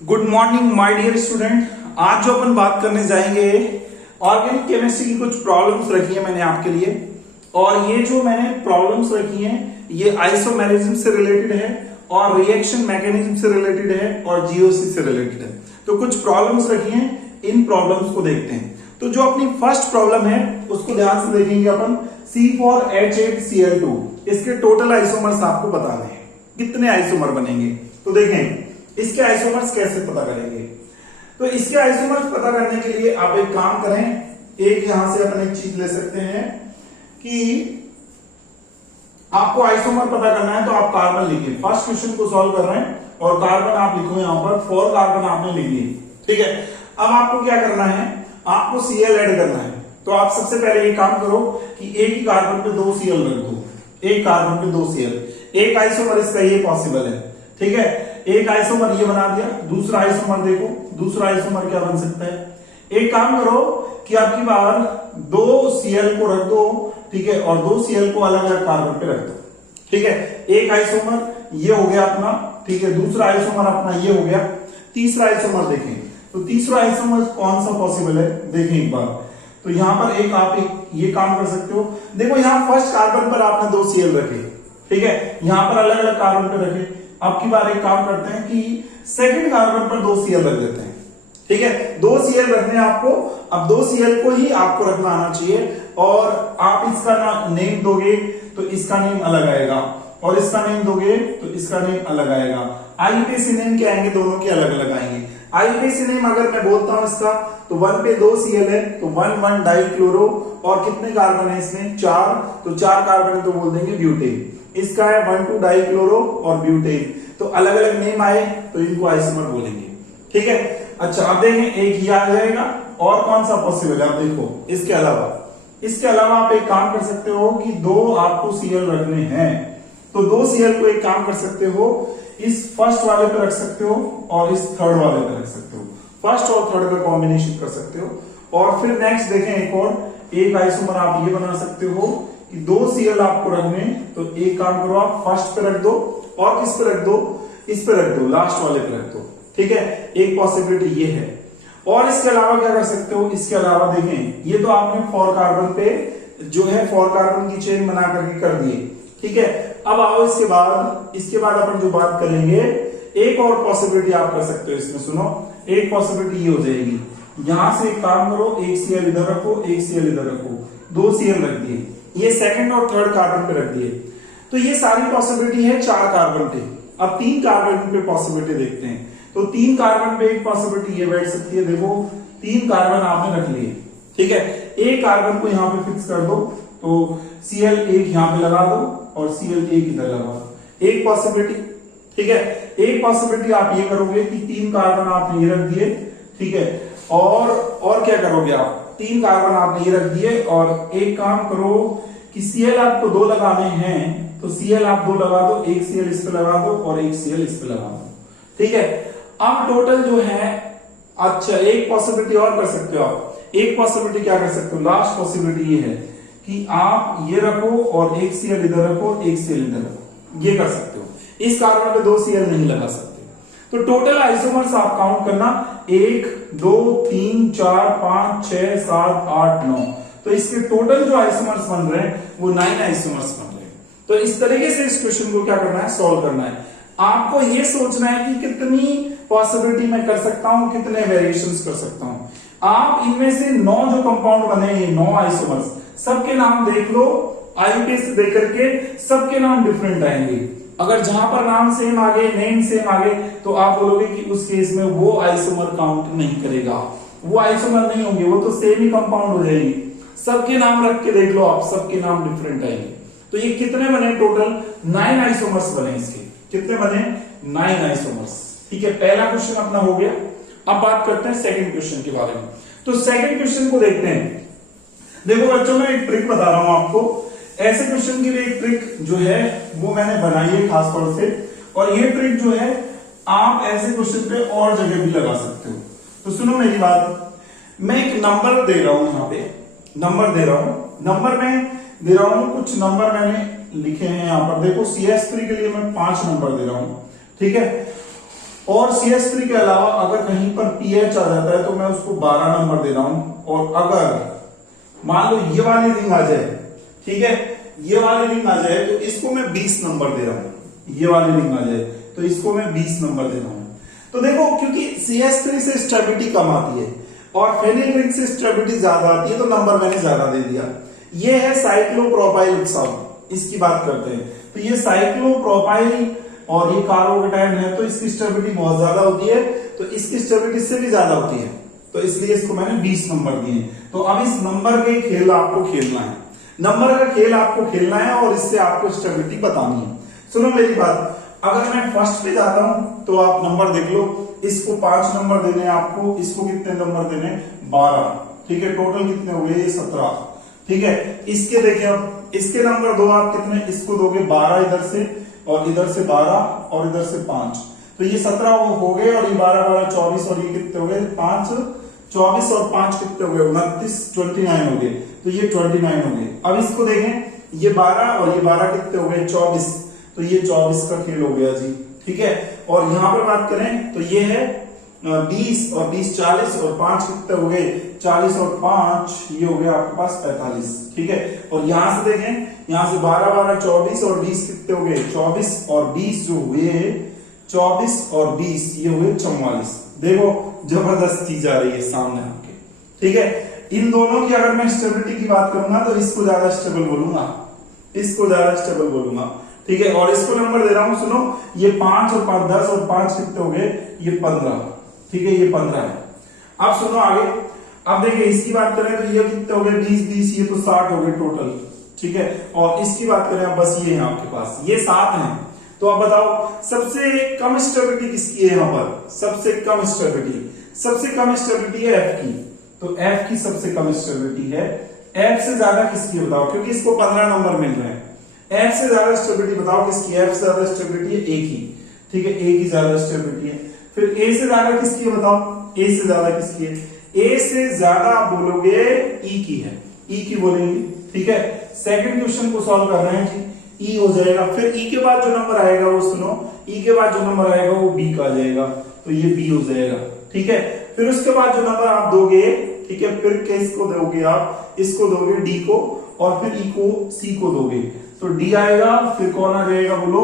Good morning my dear student. आज जो अपन बात करने जाएंगे ऑर्गेनिक केमिस्ट्री की कुछ प्रॉब्लम्स रखी है मैंने आपके लिए। और ये जो मैंने प्रॉब्लम्स रखी हैं ये आइसोमेरिज्म से रिलेटेड है और रिएक्शन मैकेनिज्म से रिलेटेड है और जीओसी से रिलेटेड है। तो कुछ प्रॉब्लम्स रखी हैं, इन प्रॉब्लम्स को देखते हैं। तो जो अपनी फर्स्ट प्रॉब्लम है उसको ध्यान से देखेंगे अपन। C4H8Cl2 इसके टोटल आइसोमर्स आपको बताने हैं, कितने आइसोमर बनेंगे। तो देखें इसके आइसोमर्स कैसे पता करेंगे। तो इसके आइसोमर्स पता करने के लिए आप एक काम करें, एक यहां से अपन एक चीज ले सकते हैं कि आपको आइसोमर पता करना है तो आप कार्बन लिखिए। फर्स्ट क्वेश्चन को सॉल्व कर रहे हैं और कार्बन आप लिखो यहां पर 4 कार्बन आपने लिख लिए, ठीक है। अब आपको क्या करना है, आपको Cl ऐड करना है। तो आप सबसे पहले ये काम करो कि एक ही कार्बन पे 2 Cl रख दो, एक कार्बन पे 2 Cl। एक आइसोमर इसका ये पॉसिबल है, ठीक है। एक आइसोमर ये बना दिया, दूसरा आइसोमर देखो, दूसरा आइसोमर क्या बन सकता है। एक काम करो कि आपकी बार 2 Cl को रख दो, ठीक है, और 2 Cl को अलग अलग कार्बन पे रख दो, ठीक है। एक आइसोमर ये हो गया अपना, ठीक है। दूसरा आइसोमर अपना ये हो गया। तीसरा आइसोमर देखें, तो तीसरा आइसोमर कौन सा पॉसिबल है देखें एक बार। तो यहां पर एक आप एक ये काम कर सकते हो। देखो यहां फर्स्ट कार्बन पर आपने 2 Cl रखे, ठीक है, यहां पर अलग अलग कार्बन पे रखे। अब की बार एक काम करते हैं कि सेकंड कार्बन पर 2 Cl रख देते हैं, ठीक है। 2 Cl रखने आपको, अब 2 Cl को ही आपको रखना आना चाहिए। और आप इसका नेम दोगे तो इसका नेम अलग आएगा, और इसका नेम दोगे तो इसका नेम अलग आएगा। आईयूपीएसी नेम क्या आएंगे, दोनों के अलग अलग आएंगे। आईयूपीएसी नेम अगर मैं बोलता हूं इसका, तो 1 पे 2 Cl है तो 1,1 डाइक्लोरो, और कितने कार्बन है इसमें 4, तो 4 कार्बन है तो बोल देंगे ब्यूटेन। इसका है 1,2 डाइक्लोरो और ब्यूटेन। तो अलग अलग नेम आए तो इनको आइसोमर बोलेंगे, ठीक है। अच्छा अब देखें एक ही आ जाएगा, और कौन सा पॉसिबल है। आप देखो इसके अलावा आप एक काम कर सकते हो कि 2 आपको Cl रखने हैं, तो 2 Cl को एक काम कर सकते हो, इस फर्स्ट वाले पे रख सकते हो और इस थर्ड वाले पे रख सकते हो। फर्स्ट और थर्ड का कॉम्बिनेशन कर सकते हो। और फिर नेक्स्ट देखें एक आइसोमर आप ये बना सकते हो कि 2 Cl आपको रखने, तो एक काम करो आप फर्स्ट पे रख दो, और किस पे रख दो, इस पे रख दो, लास्ट वाले पे रख दो, ठीक है। एक पॉसिबिलिटी ये है। और इसके अलावा क्या कर सकते हो, इसके अलावा देखें ये तो आपने 4 कार्बन पे जो है 4 कार्बन की चेन बना करके कर दिए, ठीक है। अब आओ इसके बाद अपन जो बात करेंगे, एक और पॉसिबिलिटी आप कर सकते हो इसमें। सुनो, एक पॉसिबिलिटी ये हो जाएगी, यहां से एक काम करो, एक Cl इधर रखो, एक Cl इधर रखो, 2 Cl रख दिए, ये सेकंड और थर्ड कार्बन पे रख दिए। तो ये सारी पॉसिबिलिटी है 4 कार्बन पे। अब 3 कार्बन पे पॉसिबिलिटी देखते हैं। तो 3 कार्बन पे एक पॉसिबिलिटी ये बैठ सकती है। देखो 3 कार्बन आपने रख लिए, ठीक है। एक कार्बन को यहां पे फिक्स कर दो, तो Cl एक यहां पे लगा दो और Cl एक इधर लगा दो। एक पॉसिबिलिटी, ठीक है। एक पॉसिबिलिटी आप ये करोगे कि 3 कार्बन आपने ये रख दिए, ठीक है। और क्या करोगे आप, 3 कार्बन आपने ये रख दिए, और एक काम करो कि Cl आपको 2 लगाने हैं, तो Cl आप 2 लगा दो, एक Cl इस पे लगा दो और एक Cl इस पे लगा दो, ठीक है। अब टोटल जो है, अच्छा एक पॉसिबिलिटी और कर सकते हो आप। एक पॉसिबिलिटी क्या कर सकते हो, लास्ट पॉसिबिलिटी ये है कि आप ये रखो और एक Cl इधर रखो, एक Cl इधर रखो, ये कर सकते हो। इस कार्बन पे 2 Cl नहीं लगा सकते। तो टोटल आइसोमर्स आप काउंट करना, 1 2 3 4 5 6 7 8 9। तो इसके टोटल जो आइसोमर्स बन रहे हैं वो 9 आइसोमर्स बन रहे हैं। तो इस तरीके से इस क्वेश्चन को क्या करना है, सॉल्व करना है। आपको ये सोचना है कि कितनी पॉसिबिलिटी मैं कर सकता हूं, कितने वेरिएशंस कर सकता हूं। आप इनमें से 9 जो कंपाउंड बने हैं, 9 आइसोमर्स, सबके नाम देख लो, आईयूपीएसी देख करके सबके नाम डिफरेंट आएंगे। अगर जहां पर नाम सेम आ गए, नेम सेम आ गए, तो आप बोलोगे कि उस केस में वो आइसोमर काउंट नहीं करेगा, वो आइसोमर नहीं होंगे, वो तो सेम ही कंपाउंड हो जाएगी। सबके नाम रख के देख लो आप, सबके नाम डिफरेंट आएंगे। तो ये कितने बने, टोटल 9 आइसोमर्स बने। इसके कितने बने, 9 आइसोमर्स, ठीक है। पहला क्वेश्चन अपना हो गया। अब बात करते हैं सेकंड क्वेश्चन के बारे में। तो सेकंड क्वेश्चन को देखते हैं। देखो बच्चों, मैं एक ट्रिक बता रहा हूं आपको। ऐसे क्वेश्चन के लिए एक ट्रिक जो है वो मैंने बनाई है खास तौर से, और ये ट्रिक जो है आप ऐसे क्वेश्चन पे और जगह भी लगा सकते हो। तो सुनो मेरी बात, मैं एक नंबर दे रहा हूं, यहां पे नंबर दे रहा हूं, नंबर में दे रहा हूं, कुछ नंबर मैंने लिखे हैं यहां पर। देखो CS3 के लिए मैं 5 नंबर दे रहा हूं, ठीक है। और CH3 के अलावा अगर कहीं पर pH आ जाता है तो मैं उसको 12 नंबर दे रहा हूं, और अगर मान लो ये वाली रिंग आ जाए, ठीक है, ये वाली रिंग आ जाए तो इसको मैं 20 नंबर दे रहा हूं। ये वाली रिंग आ जाए तो इसको मैं 20 नंबर दे रहा हूं। तो देखो क्योंकि CH3 से स्टेबिलिटी कम आती है और फेनिल रिंग से स्टेबिलिटी ज्यादा आती है तो नंबर मैंने ज्यादा दे दिया। ये है साइक्लोप्रोपाइल उत्सर्जन, इसकी बात करते हैं। तो ये साइक्लोप्रोपाइल और ये कार्बोकेटायन है तो इसकी स्टेबिलिटी बहुत ज्यादा होती है, तो इसकी स्टेबिलिटी से भी ज्यादा होती है, तो इसलिए इसको मैंने 20 नंबर दिए। तो अब इस नंबर के खेल आपको खेलना है, नंबर का खेल आपको खेलना है और इससे आपको स्टेबिलिटी बतानी है। सुनो मेरी बात, अगर मैं फर्स्ट पे जाता हूं तो आप नंबर देख लो, इसको 5 नंबर देने हैं आपको, इसको कितने नंबर देने, 12, ठीक है, टोटल कितने हो गए, 17, ठीक है। इसके देखिए अब इसके नंबर दो आप कितने, इसको दोगे 12 इधर से और इधर से 12 और इधर से 5, तो ये 17 हो गए, और ये 12 12 24 और ये कितने हो गए 5, 24 और 5 कितने हो गए 29, 29 हो गए, तो ये 29 हो गए। अब इसको देखें, ये 12 और ये 12 कितने हो गए 24, तो ये 24 का खेल हो गया जी, ठीक है। और यहां पर बात करें तो ये है 20 और 20 40 और 5 कितने हो गए 40 और 5 ये हो गया आपके पास 45, ठीक है। और यहां से देखें, यहां से 12 12 24 और 20 कितने हो गए 24 और 20 जो हुए 24 और 20 ये हुए 44। देखो जबरदस्त चीज आ रही है सामने आपके, ठीक है। इन दोनों की अगर मैं स्टेबिलिटी की बात करूंगा तो इसको ज्यादा स्टेबल बोलूंगा, इसको ज्यादा स्टेबल बोलूंगा, ठीक है। और इसको नंबर दे रहा हूं, सुनो, ये 5 और 5 10 और 5 कितने हो गए, ये 15, ठीक है, ये 15 है। अब सुनो आगे, अब देखिए इसकी बात करें तो ये कितने हो गए 20 20, ये तो 60 हो गए टोटल, ठीक है। और इसकी बात करें अब बस ये है आपके पास, ये 7 है। तो अब बताओ सबसे कम स्टेबिलिटी किसकी है यहाँ पर, सबसे कम स्टेबिलिटी, सबसे कम स्टेबिलिटी है F की, तो F की सबसे कम स्टेबिलिटी है। F से ज्यादा किसकी बताओ, क्योंकि इसको 15 नंबर मिल रहे हैं। F से ज्यादा स्टेबिलिटी बताओ किसकी, F से ज्यादा स्टेबिलिटी है A की, ठीक है, A की ज्यादा स्टेबिलिटी है। फिर A से ज्यादा किसकी है बताओ, A से ज्यादा किसकी है, A से ज्यादा आप बोलोगे E की है, E की बोलेंगे, ठीक है। सेकंड क्वेश्चन को सॉल्व कर रहे हैं जी, E हो जाएगा। फिर E के बाद जो नंबर आएगा वो सुनो, E के बाद जो नंबर आएगा वो B का आ जाएगा, तो ये B हो जाएगा, ठीक है। फिर उसके बाद जो नंबर आप दोगे, ठीक है, फिर किसको दोगे आप, इसको दोगे D को, और फिर E को C को दोगे, तो D आएगा। फिर कौन आ जाएगा बोलो,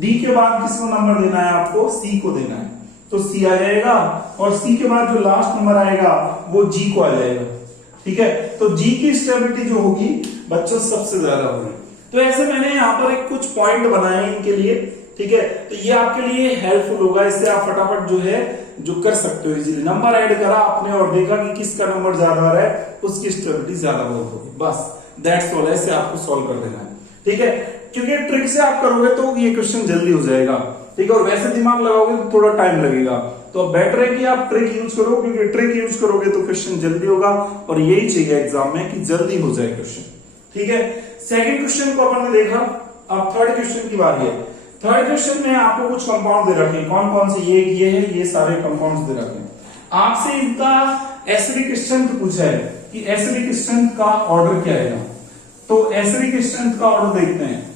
D के बाद किसको नंबर देना है आपको, C को देना है, तो C आ जाएगा। और C के बाद जो लास्ट नंबर आएगा वो G को आ जाएगा, ठीक है। तो G की स्टेबिलिटी जो होगी बच्चों सबसे ज्यादा होगी। तो ऐसे मैंने यहाँ पर एक कुछ पॉइंट बनाए इनके लिए, ठीक है। तो ये आपके लिए हेल्पफुल होगा, इससे आप फटाफट जो है जो कर सकते हो इजीली। नंबर ऐड करा आपने और देखा कि किसका नंबर ज्यादा आ रहा है, उसकी स्टेबिलिटी ज्यादा बहुत होगी, बस दैट्स ऑल। ऐसे आपको सॉल्व कर देना है, ठीक है। क्योंकि ट्रिक से आप करोगे तो ये क्वेश्चन जल्दी हो जाएगा, ठीक है। और वैसे दिमाग लगाओगे तो थोड़ा टाइम लगेगा, तो बेटर है कि आप ट्रिक यूज करो, क्योंकि ट्रिक यूज करोगे तो क्वेश्चन जल्दी होगा, और यही चाहिए एग्जाम में कि जल्दी हो जाए क्वेश्चन, ठीक है। सेकंड क्वेश्चन को अपन ने देखा, अब थर्ड क्वेश्चन की बारी है। थर्ड क्वेश्चन में आपको कुछ कंपाउंड दे रखे हैं, कौन कौन से, ये है, ये सारे कंपाउंड्स दे रखे हैं। आपसे इनका एसिडिक स्ट्रेंथ पूछा है कि एसिडिक स्ट्रेंथ का ऑर्डर क्या है, तो एसिडिक स्ट्रेंथ का ऑर्डर देखते हैं।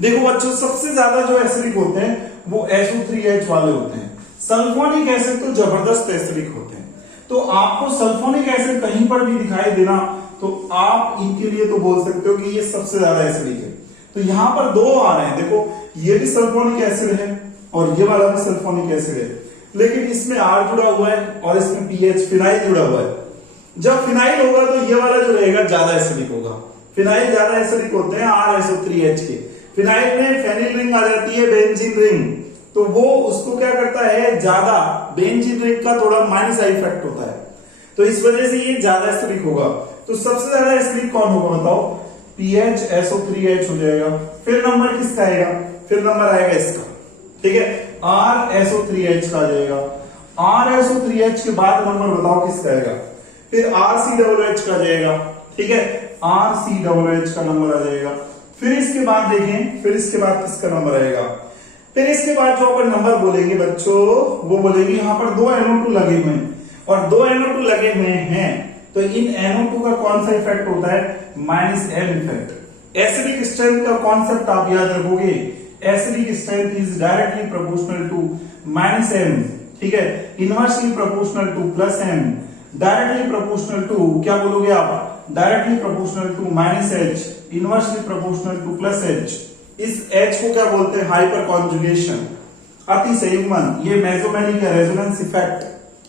देखो बच्चों सबसे ज्यादा जो एसिडिक होते हैं वो SO3H वाले होते हैं। सल्फोनिक एसिड तो जबरदस्त एसिडिक होते हैं, तो आपको सल्फोनिक एसिड कहीं पर भी दिखाई देना तो आप इनके लिए तो बोल सकते हो कि ये सबसे ज्यादा एसिडिक है। तो यहां पर दो आ रहे हैं, देखो ये भी सल्फोनिक एसिड है और ये वाला भी सल्फोनिक एसिड है, लेकिन इसमें R जुड़ा हुआ है और इसमें PH फिनाइल जुड़ा हुआ है। जब फिनाइल होगा तो ये वाला जो रहेगा ज्यादा एसिडिक होगा, फिनाइल ज्यादा एसिडिक होते हैं RSO3H के। फिनाइल में फेनिल रिंग आ जाती है, बेंजीन रिंग, तो वो उसको क्या करता है, ज्यादा बेंजीन रिंग का थोड़ा माइनस इफेक्ट होता है, तो इस वजह से ये ज्यादा एसिडिक होगा। तो सबसे ज्यादा एसिडिक कौन होगा बताओ, PH SO3H हो जाएगा। फिर नंबर किसका आएगा, फिर नंबर आएगा इसका, ठीक है, RSO3H का आ जाएगा। RSO3H के बाद नंबर बताओ किसका आएगा, फिर RCOOH का आ जाएगा, ठीक है, RCOOH का नंबर आ जाएगा। फिर इसके बाद देखें, फिर इसके बाद किसका नंबर आएगा, फिर इसके बाद जो अपन नंबर बोलेंगे बच्चों वो बोलेंगे यहाँ पर 2 NO2 लगे हुए हैं, और 2 NO2 लगे हुए हैं तो इन NO2 का कौन सा इफेक्ट होता है, -M इफेक्ट। एसिडिक स्ट्रेंथ का कॉन्सेप्ट आप याद रखोगे, acidic strength is directly proportional to -m, ठीक है, inversely proportional to +m, directly proportional to क्या बोलोगे आप, directly proportional to -h, inversely proportional to +h। इस h को क्या बोलते हैं, हाइपर कॉन्जुगेशन, अतिसंयुग्मन, ये मेसोमेरिक है, रेजोनेंस इफेक्ट,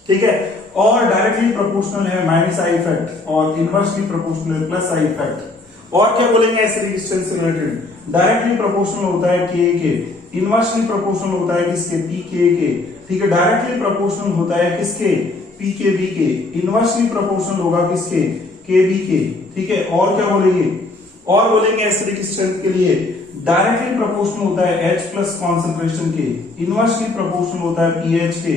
ठीक है। और डायरेक्टली प्रोपोर्शनल है -i इफेक्ट और इनवर्सली प्रोपोर्शनल +i इफेक्ट। और क्या बोलेंगे एसिडिक स्ट्रेंथ से रिलेटेड, डायरेक्टली प्रोपोर्शनल होता है Ka के, इनवर्सली प्रोपोर्शनल होता है किसके, Pk के, ठीक है। डायरेक्टली प्रोपोर्शनल होता है किसके, Pkb के, इनवर्सली प्रोपोर्शनल होगा किसके, Kb के, ठीक है। और क्या बोलेंगे, और बोलेंगे एसिडिक स्ट्रेंथ के लिए डायरेक्टली प्रोपोर्शनल होता है H प्लस कॉन्सेंट्रेशन के, इनवर्सली प्रोपोर्शनल होता है pH के,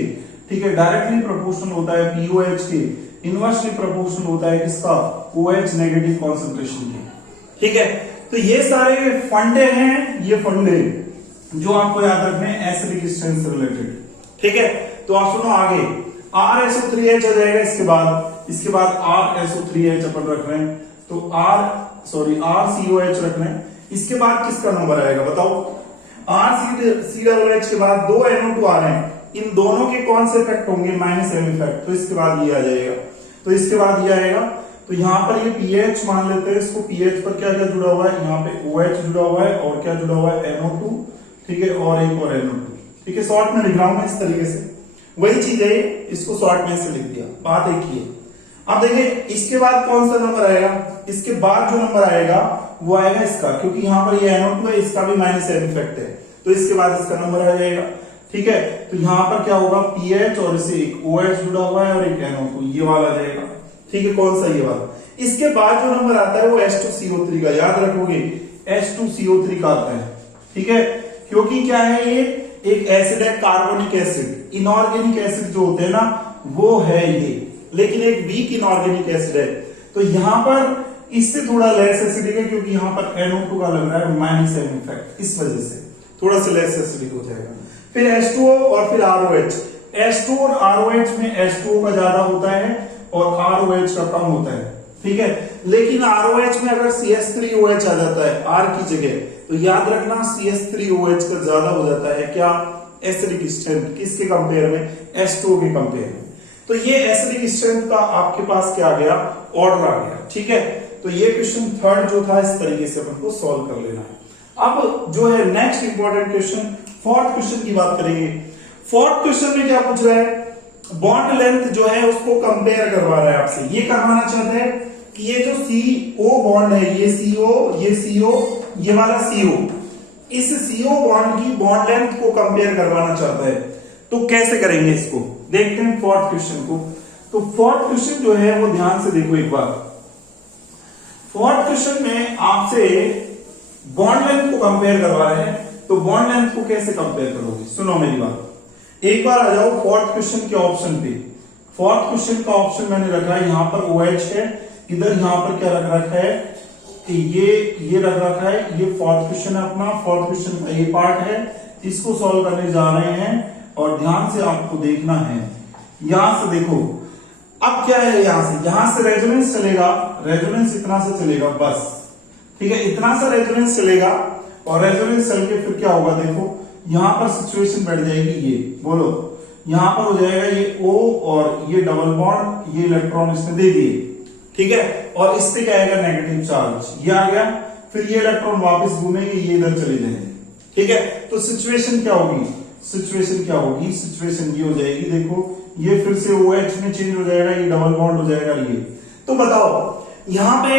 ठीक है। डायरेक्टली प्रोपोर्शनल होता है POH के, इनवर्सली प्रोपोर्शनल होता है किसका, OH नेगेटिव कॉन्सेंट्रेशन के, ठीक है। तो ये सारे फंडे हैं, ये फंडे जो आपको याद रखने हैं एसिडिक स्ट्रेंथ से रिलेटेड, ठीक है। तो आप सुनो आगे, RSO3H आ जाएगा, इसके बाद RSO3H अपन रख रहे हैं, तो RCOH रख रहे हैं। इसके बाद किसका नंबर आएगा बताओ, RCOH के बाद 2 NO2 आ रहे हैं, इन दोनों के कौन से इफेक्ट होंगे, -m इफेक्ट, तो इसके बाद ये आ जाएगा, तो इसके बाद ये आएगा। तो यहाँ पर ये pH मान लेते हैं, इसको pH पर क्या क्या जुड़ा हुआ है, यहाँ पे OH जुड़ा हुआ है और क्या जुड़ा हुआ है, NO2, ठीक है, और एक और NO2, ठीक है। शॉर्ट में लिख रहा हूं मैं इस तरीके से, वही चीज है, इसको शॉर्ट में से लिख दिया, बात एक ही है। अब देखिए इसके बाद कौन सा नंबर आएगा, इसके बाद जो नंबर आएगा वो आएगा इसका, क्योंकि यहाँ पर ये NO2 है, इसका भी -m इफेक्ट है, तो इसके बाद इसका नंबर आ जाएगा, ठीक है। तो यहाँ पर क्या होगा, pH और इसे एक OH जुड़ा हुआ है और एक NO2, ये वाला आ जाएगा, ठीक है। कौन सा, ये वाला। इसके बाद जो नंबर आता है वो H2CO3 का, याद रखोगे H2CO3 का आता है, ठीक है। क्योंकि क्या है, ये एक एसिड है, कार्बोनिक एसिड, इनऑर्गेनिक एसिड जो होते हैं ना वो है ये, लेकिन एक वीक इनऑर्गेनिक एसिड है, तो यहां पर इससे थोड़ा लेस एसिडिक है, क्योंकि यहां पर NO2 का लग रहा है -m इफेक्ट, इस वजह से थोड़ा सा लेस एसिडिक हो जाएगा। फिर H2O और फिर ROH, H2 और ROH में H2O का ज्यादा होता है और ROH का कम होता है, ठीक है। लेकिन ROH में अगर CH3OH आ जाता है R की जगह, तो याद रखना CH3OH का ज्यादा हो जाता है क्या, एसिडिक स्ट्रेंथ, किसके कंपेयर में, H2O के कंपेयर में। तो ये एसिडिक स्ट्रेंथ का आपके पास क्या आ गया, ऑर्डर आ गया, ठीक है। तो ये क्वेश्चन थर्ड जो था इस तरीके से अपन को सॉल्व कर लेना है। अब जो है next important question, fourth question की बात करेंगे। फोर्थ क्वेश्चन में क्या पूछ रहा है, बॉन्ड लेंथ जो है उसको कंपेयर करवा रहा है आपसे, ये करवाना चाहता है कि ये जो CO बॉन्ड है, ये CO, ये वाला CO, इस CO बॉन्ड की बॉन्ड लेंथ को कंपेयर करवाना चाहता है। तो कैसे करेंगे इसको, देखते हैं फोर्थ क्वेश्चन को। तो फोर्थ क्वेश्चन जो है वो ध्यान से देखो एक बार। फोर्थ क्वेश्चन में आपसे बॉन्ड लेंथ को कंपेयर करवा रहे हैं, तो बॉन्ड लेंथ को कैसे कंपेयर करोगे, सुनो मेरी बात। एक बार आ जाओ फोर्थ क्वेश्चन के ऑप्शन पे। फोर्थ क्वेश्चन का ऑप्शन मैंने रखा है, यहां पर OH है, इधर यहां पर क्या रख रखा है, ये रख रखा है, ये फोर्थ क्वेश्चन है अपना, फोर्थ क्वेश्चन का ये पार्ट है, इसको सॉल्व करने जा रहे हैं और ध्यान से आपको देखना है। यहां से देखो, अब क्या है, यहां से रेजोनेंस चलेगा, रेजोनेंस इतना सा चलेगा बस, ठीक है, इतना सा रेजोनेंस चलेगा और रेजोनेंस चल के फिर क्या होगा, देखो यहां पर सिचुएशन बैठ जाएगी, ये बोलो यहां पर हो जाएगा ये O और ये डबल बॉन्ड, ये इलेक्ट्रॉन इसने दे दिए, ठीक है, और इस पे क्या आएगा, नेगेटिव चार्ज, ये आ गया। फिर ये इलेक्ट्रॉन वापस घूमेंगे, ये इधर चले जाएंगे, ठीक है। तो सिचुएशन क्या होगी, सिचुएशन ये हो जाएगी, देखो ये फिर से OH में चेंज हो जाएगा, ये डबल बॉन्ड हो जाएगा ये। तो बताओ यहां पे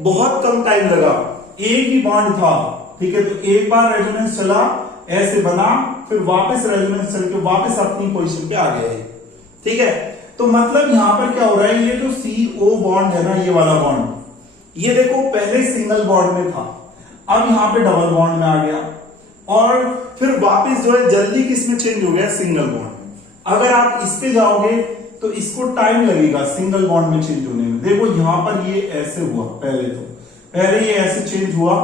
बहुत कम टाइम लगा, एक ही बॉन्ड था, ठीक है, तो एक बार रेजोनेंस चला, ऐसे बना, फिर वापस रेजोनेंस चल के वापस अपनी पोजीशन पे आ गया है, ठीक है। तो मतलब यहां पर क्या हो रहा है, ये जो CO बॉन्ड है ना, ये वाला बॉन्ड, ये देखो पहले सिंगल बॉन्ड में था, अब यहां पे डबल बॉन्ड में आ गया, और फिर वापस जो है जल्दी किस में चेंज हो गया, सिंगल बॉन्ड में। अगर आप इस पे जाओगे तो इसको टाइम लगेगा सिंगल बॉन्ड में चेंज होने में। देखो यहां पर ये ऐसे हुआ, पहले ये ऐसे चेंज हुआ,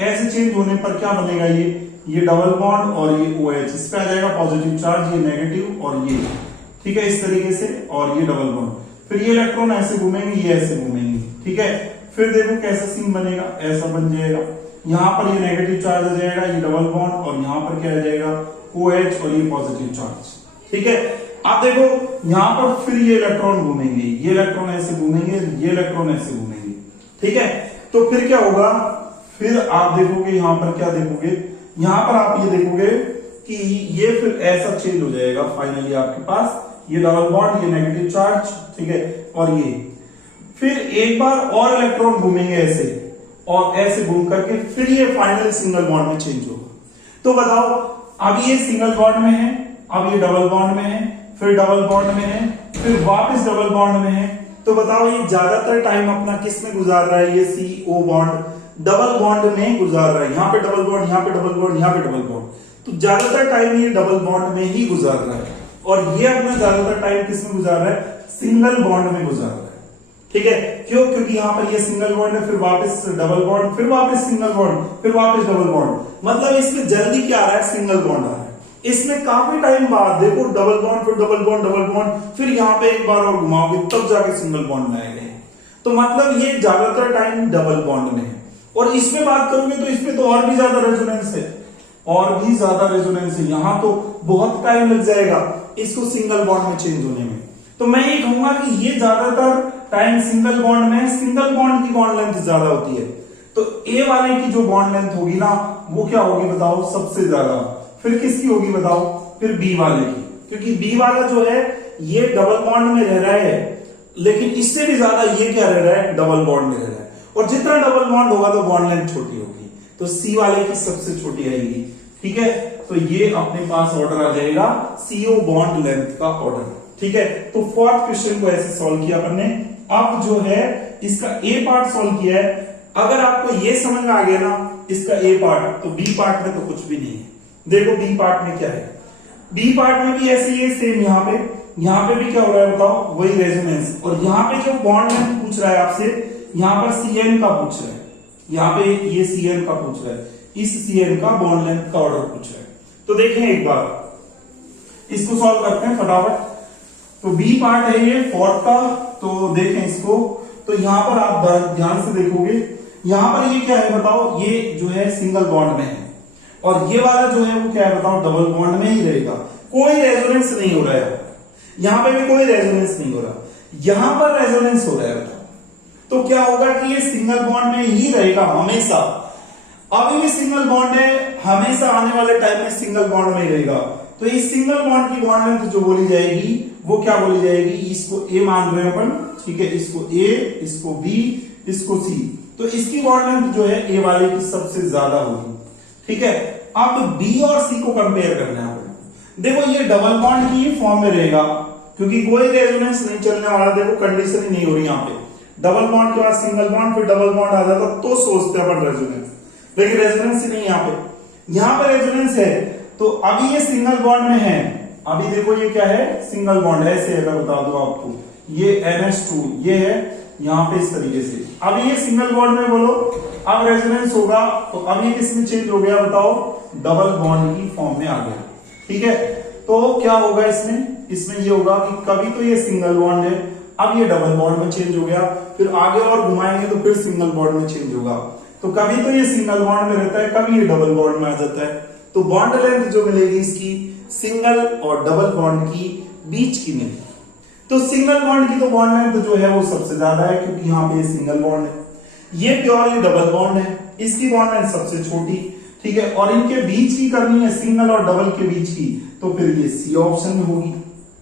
ऐसे चेंज होने पर क्या बनेगा, ये डबल बॉन्ड और ये OH, इस पे आ जाएगा पॉजिटिव चार्ज, ये नेगेटिव और ये, ठीक है, इस तरीके से, और ये डबल बॉन्ड, फिर ये इलेक्ट्रॉन ऐसे घूमेंगे, ये ऐसे घूमेंगे, ठीक है। फिर देखो कैसा सीन बनेगा, ऐसा बन जाएगा, यहाँ पर ये नेगेटिव चार्ज आ जाएगा, ये डबल बॉन्ड, और यहाँ पर क्या आ जाएगा OH, और ये पॉजिटिव चार्ज। ठीक है, आप देखो यहाँ पर फिर ये इलेक्ट्रॉन घूमेंगे, ये इलेक्ट्रॉन ऐसे घूमेंगे, ये इलेक्ट्रॉन ऐसे घूमेंगे। ठीक है, तो फिर क्या होगा, फिर आप देखोगे यहाँ पर क्या देखोगे, यहाँ पर आप ये देखोगे कि ये फिर ऐसा चेंज हो जाएगा फाइनली आपके पास, ये डबल बॉन्ड, ये नेगेटिव चार्ज। ठीक है, और ये फिर एक बार और इलेक्ट्रॉन घूमेंगे ऐसे, और ऐसे घूम करके फिर ये फाइनल सिंगल बॉन्ड में चेंज होगा। तो बताओ, अब ये सिंगल बॉन्ड में है, अब ये डबल बॉन्ड में है, फिर डबल बॉन्ड में है, फिर वापस डबल बॉन्ड में है। तो बताओ ये ज्यादातर टाइम अपना किस में गुजार रहा है, ये CO बॉन्ड डबल बॉन्ड में गुजार रहा है। यहाँ पे डबल बॉन्ड, यहाँ पे डबल बॉन्ड, यहाँ पे डबल बॉन्ड, तो ज्यादातर टाइम ये डबल बॉन्ड में ही गुजार रहा है। और ये अपना ज्यादातर टाइम किस में गुजार रहा है, सिंगल बॉन्ड में गुजार रहा है। ठीक है, क्यों, क्योंकि यहाँ पर ये सिंगल बॉन्ड है, फिर वापस डबल बॉन्ड, फिर वापस सिंगल बॉन्ड, फिर वापस डबल बॉन्ड, मतलब इसमें जल्दी क्या आ रहा है, सिंगल बॉन्ड आ रहा है। इसमें काफी टाइम बाद देखो डबल बॉन्ड, फिर डबल बॉन्ड, डबल बॉन्ड, फिर यहाँ पे एक बार और घुमाओगे तब जाके सिंगल बॉन्ड में आएगा। तो मतलब ये ज्यादातर टाइम डबल बॉन्ड में है। और इसमें बात करोगे तो इसमें तो और भी ज्यादा रेजोनेंस है, और भी ज्यादा रेजोनेंस है। यहाँ तो बहुत टाइम लग जाएगा इसको सिंगल बॉन्ड में चेंज होने में। तो मैं ये कहूंगा कि ये ज्यादातर टाइम सिंगल बॉन्ड में, सिंगल बॉन्ड की बॉन्ड लेंथ ज्यादा होती है। तो ए वाले की जो बॉन्ड लेंथ होगी ना, वो क्या होगी बताओ, सबसे ज्यादा। फिर किसकी होगी बताओ, फिर बी वाले की, क्योंकि बी वाला जो है ये डबल बॉन्ड में रह रहा है, लेकिन इससे भी ज्यादा ये क्या रह रहा है, डबल बॉन्ड में रह रहा है। और जितना डबल बॉन्ड होगा तो बॉन्ड लेंथ छोटी होगी, तो सी वाले की सबसे छोटी आएगी। ठीक है, तो ये अपने पास ऑर्डर आ जाएगा CO बॉन्ड लेंथ का ऑर्डर। ठीक है, तो फोर्थ क्वेश्चन को ऐसे सॉल्व किया अपन ने। अब जो है इसका ए पार्ट सॉल्व किया है। अगर आपको ये समझ में आ गया ना इसका ए पार्ट, तो बी पार्ट में तो कुछ भी नहीं है। देखो बी पार्ट में क्या है, बी पार्ट में भी ऐसे ही है, सेम यहाँ पे भी क्या हो रहा है बताओ, वही रेजोनेंस। और यहाँ पे जो बॉन्ड लेंथ पूछ रहा है आपसे, यहाँ पर CN का पूछ रहा है, यहाँ पे ये CN का पूछ रहा है, इस CN का बॉन्ड लेंथ का ऑर्डर पूछ रहा है। तो देखें एक बार इसको सॉल्व करते हैं फटाफट। तो बी पार्ट है ये फोर्थ का, तो देखें इसको। तो यहाँ पर आप ध्यान से देखोगे, यहाँ पर ये क्या है बताओ, ये जो है सिंगल बॉन्ड में है, और ये वाला जो है वो क्या है बताओ, डबल बॉन्ड में ही रहेगा। कोई रेजोनेंस नहीं हो रहा है, यहाँ पे भी कोई रेजोनेंस नहीं हो रहा, यहाँ पर रेजोनेंस हो रहा है। तो क्या होगा कि ये सिंगल बॉन्ड में ही रहेगा हमेशा। अभी भी सिंगल बॉन्ड है, हमेशा आने वाले टाइम में सिंगल बॉन्ड में ही रहेगा। तो इस सिंगल बॉन्ड की बॉन्ड लेंथ जो बोली जाएगी वो क्या बोली जाएगी, इसको ए मान रहे हैं अपन। ठीक है, इसको ए, इसको बी, इसको सी। तो इसकी बॉन्ड लेंथ जो है ए वाले की सबसे ज्यादा होगी। ठीक है, अब बी और सी को कंपेयर करना है आपको। देखो ये डबल बॉन्ड की फॉर्म में रहेगा, क्योंकि कोई रेजोनेंस नहीं चलने वाला। देखो कंडीशन ही नहीं हो रही यहाँ पे, डबल बॉन्ड के बाद सिंगल बॉन्ड, फिर डबल बॉन्ड आ जाता तो सोचते अपन रेजोनेंस, लेकिन रेजोनेंस ही नहीं यहाँ पे। यहाँ पे रेजोनेंस है, तो अभी ये सिंगल बॉन्ड में है। अभी देखो ये क्या है, सिंगल बॉन्ड है, ऐसे अगर बता दो आपको, ये NH2 ये है यहाँ पे इस तरीके से। अभी ये सिंगल बॉन्ड में बोलो, अब रेजोनेंस होगा, तो अब ये किसमें चेंज हो गया बताओ, डबल बॉन्ड की फॉर्म में आ गया। ठीक है, तो क्या होगा इसमें ये होगा कि कभी तो ये सिंगल बॉन्ड है, अब ये डबल बॉन्ड में चेंज हो गया, फिर आगे और घुमाएंगे तो फिर सिंगल बॉन्ड में चेंज होगा। तो कभी तो ये सिंगल बॉन्ड में रहता है, कभी ये डबल बॉन्ड में आ जाता है। तो बॉन्ड लेंथ जो मिलेगी इसकी सिंगल और डबल बॉन्ड की बीच की मिलेगी। तो सिंगल बॉन्ड की तो बॉन्ड लेंथ जो है वो सबसे ज्यादा है, क्योंकि यहाँ पे सिंगल बॉन्ड है। ये प्योरली डबल बॉन्ड है, इसकी बॉन्ड लेंथ सबसे छोटी। ठीक है, और इनके बीच की करनी है सिंगल और डबल के बीच की, तो फिर ये सी ऑप्शन में होगी।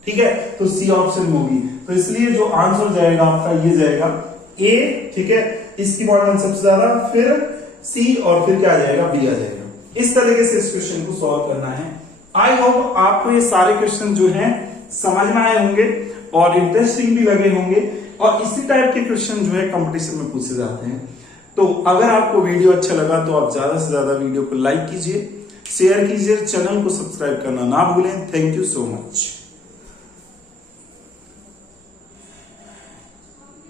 ठीक है, तो सी ऑप्शन में होगी, तो इसलिए जो आंसर जाएगा आपका ये जाएगा ए। ठीक है, इसकी बॉन्ड लेंथ सबसे ज्यादा, फिर सी, और फिर क्या आ जाएगा, बी आ जाएगा। इस तरीके से इस क्वेश्चन को सॉल्व करना है। आई होप आपको ये सारे क्वेश्चन जो हैं समझ में आए होंगे और इंटरेस्टिंग भी लगे होंगे, और इसी टाइप के क्वेश्चन जो है कंपटीशन में पूछे जाते हैं। तो अगर आपको वीडियो अच्छा लगा तो आप ज्यादा से ज्यादा वीडियो को लाइक कीजिए, शेयर कीजिए, चैनल को सब्सक्राइब करना ना भूलें। Thank you so much.